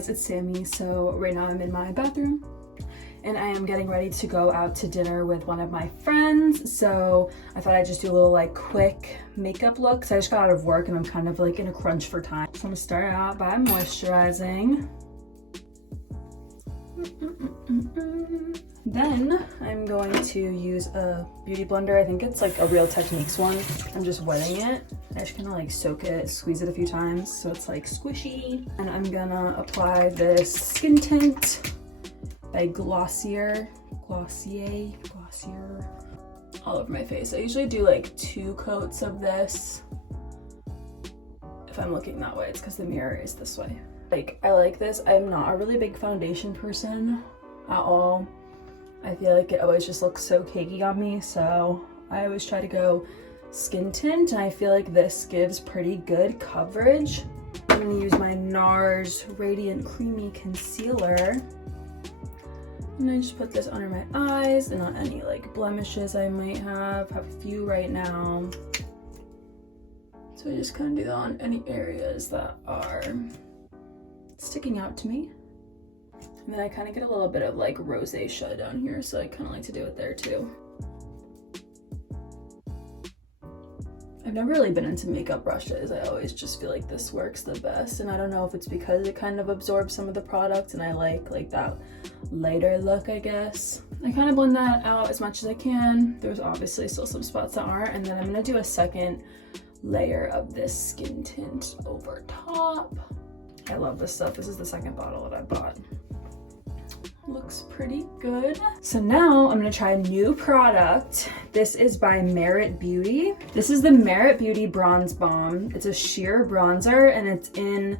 guys, it's Sammy. So right now I'm in my bathroom and I am getting ready to go out to dinner with one of my friends. So I thought I'd just do a little like quick makeup look because I just got out of work and I'm kind of like in a crunch for time. So I'm gonna start out by moisturizing. Then I'm going to use a beauty blender. I think it's like a Real Techniques one. I'm just wetting it. I just kind of like soak it, squeeze it a few times so it's like squishy. And I'm gonna apply this skin tint by Glossier all over my face. I usually do like 2 coats of this. If I'm looking that way, it's because the mirror is this way. Like, I like this. I'm not a really big foundation person at all. I feel like it always just looks so cakey on me, so I always try to go skin tint, and I feel like this gives pretty good coverage. I'm gonna use my NARS Radiant Creamy Concealer. And I just put this under my eyes and on any like blemishes I might have a few right now. So I just kind of do that on any areas that are sticking out to me. And then I kind of get a little bit of like rosacea down here, so I kind of like to do it there too. I've never really been into makeup brushes. I always just feel like this works the best, and I don't know if it's because it kind of absorbs some of the product and I like that lighter look, I guess. I kind of blend that out as much as I can. There's obviously still some spots that aren't, and then I'm gonna do a second layer of this skin tint over top. I love this stuff. This is the second bottle that I bought. Looks pretty good. So now I'm gonna try a new product. This is by Merit Beauty. This is the Merit Beauty Bronze Balm. It's a sheer bronzer and it's in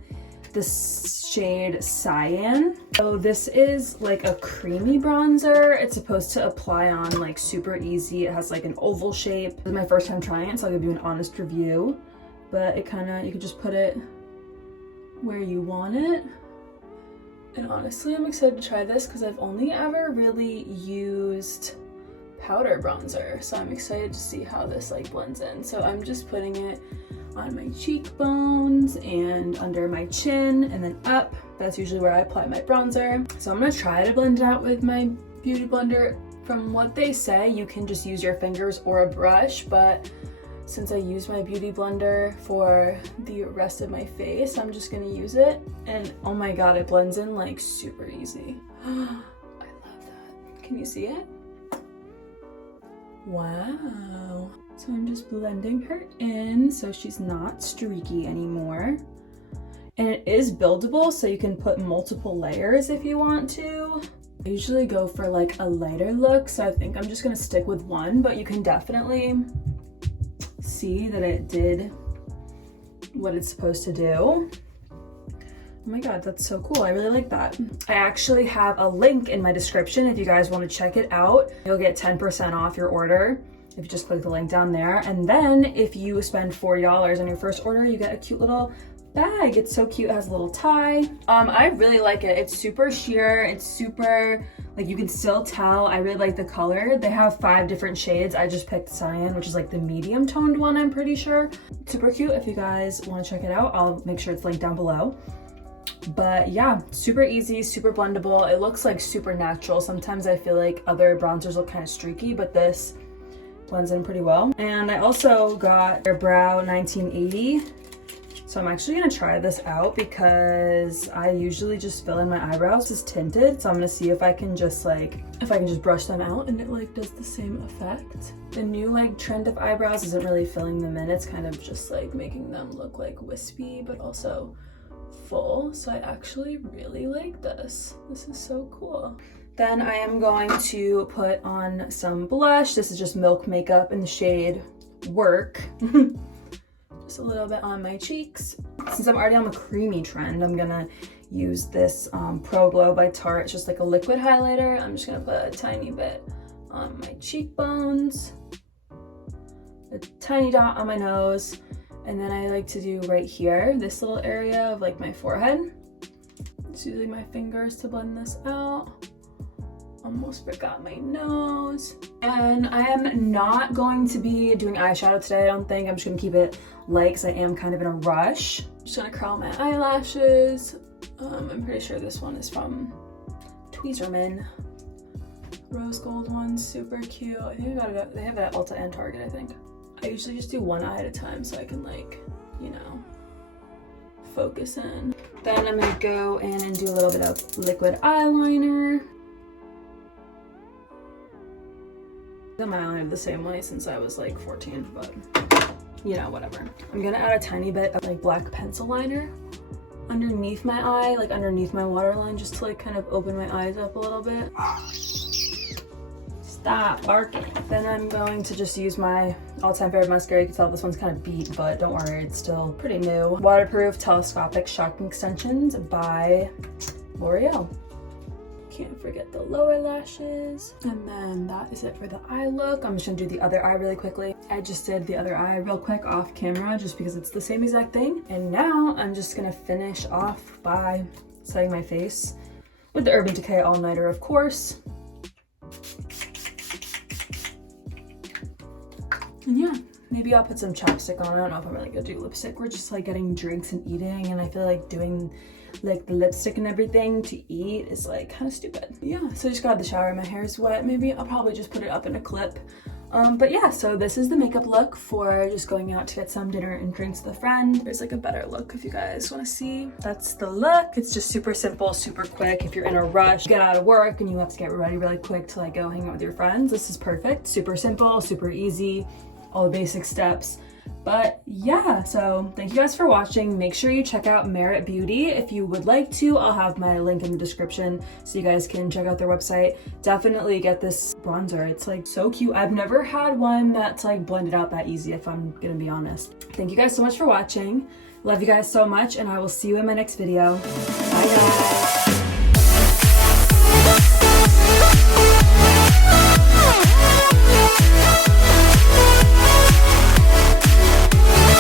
the shade Cyan. So this is like a creamy bronzer. It's supposed to apply on like super easy. It has like an oval shape. This is my first time trying it, so I'll give you an honest review. But it kind of, you can just put it where you want it. And honestly, I'm excited to try this because I've only ever really used powder bronzer. So I'm excited to see how this like blends in. So I'm just putting it on my cheekbones and under my chin and then up. That's usually where I apply my bronzer. So I'm gonna try to blend it out with my beauty blender. From what they say, you can just use your fingers or a brush, but since I use my beauty blender for the rest of my face, I'm just gonna use it. And oh my god, it blends in like super easy. I love that. Can you see it? Wow. So I'm just blending her in so she's not streaky anymore. And it is buildable, so you can put multiple layers if you want to. I usually go for like a lighter look, so I think I'm just gonna stick with one, but you can definitely see that it did what it's supposed to do. Oh my god, that's so cool. I really like that. I actually have a link in my description if you guys want to check it out. You'll get 10% off your order if you just click the link down there. And then if you spend $40 on your first order, you get a cute little bag. It's so cute. It has a little tie. I really like it. It's super sheer. It's super, like, you can still tell. I really like the color. They have 5 different shades. I just picked Cyan, which is like the medium toned one, I'm pretty sure. Super cute. If you guys want to check it out, I'll make sure it's linked down below. But yeah, super easy, super blendable. It looks like super natural. Sometimes I feel like other bronzers look kind of streaky, but this blends in pretty well. And I also got their Brow 1980. So I'm actually gonna try this out because I usually just fill in my eyebrows. This is tinted, so I'm gonna see if I can just brush them out and it like does the same effect. The new like trend of eyebrows isn't really filling them in. It's kind of just like making them look like wispy, but also full. So I actually really like this. This is so cool. Then I am going to put on some blush. This is just Milk Makeup in the shade Work. Just a little bit on my cheeks. Since I'm already on the creamy trend, I'm gonna use this Pro Glow by Tarte. It's just like a liquid highlighter. I'm just gonna put a tiny bit on my cheekbones, a tiny dot on my nose, and then I like to do right here, this little area of like my forehead. Just using my fingers to blend this out. Almost forgot my nose. And I am not going to be doing eyeshadow today, I don't think. I'm just gonna keep it light because I am kind of in a rush. I'm just gonna curl my eyelashes, I'm pretty sure this one is from Tweezerman. Rose gold one, super cute. I think they have it at Ulta and Target, I think. I usually just do one eye at a time so I can, like, you know, focus in. Then I'm gonna go in and do a little bit of liquid eyeliner. I've done my eyeliner the same way since I was like 14, but you know, whatever. I'm gonna add a tiny bit of like black pencil liner underneath my eye, like underneath my waterline, just to like kind of open my eyes up a little bit. Stop barking. Then I'm going to just use my all-time favorite mascara. You can tell this one's kind of beat, but don't worry, it's still pretty new. Waterproof Telescopic Shocking Extensions by L'Oreal. Can't forget the lower lashes. And then that is it for the eye look. I'm just gonna do the other eye really quickly. I just did the other eye real quick off camera just because it's the same exact thing. And now I'm just gonna finish off by setting my face with the Urban Decay All Nighter, of course. And yeah, maybe I'll put some chapstick on. I don't know if I'm really gonna do lipstick. We're just like getting drinks and eating, and I feel like doing like the lipstick and everything to eat is like kind of stupid. Yeah, so I just got out of the shower, my hair is wet. Maybe I'll probably just put it up in a clip. But yeah, so this is the makeup look for just going out to get some dinner and drinks with a friend. There's like a better look if you guys want to see. That's the look. It's just super simple, super quick. If you're in a rush, get out of work and you have to get ready really quick to like go hang out with your friends, this is perfect. Super simple, super easy, all the basic steps. But yeah, so thank you guys for watching. Make sure you check out Merit Beauty if you would like to. I'll have my link in the description so you guys can check out their website. Definitely get this bronzer. It's like so cute. I've never had one that's like blended out that easy, if I'm gonna be honest. Thank you guys so much for watching. Love you guys so much, and I will see you in my next video. Bye guys.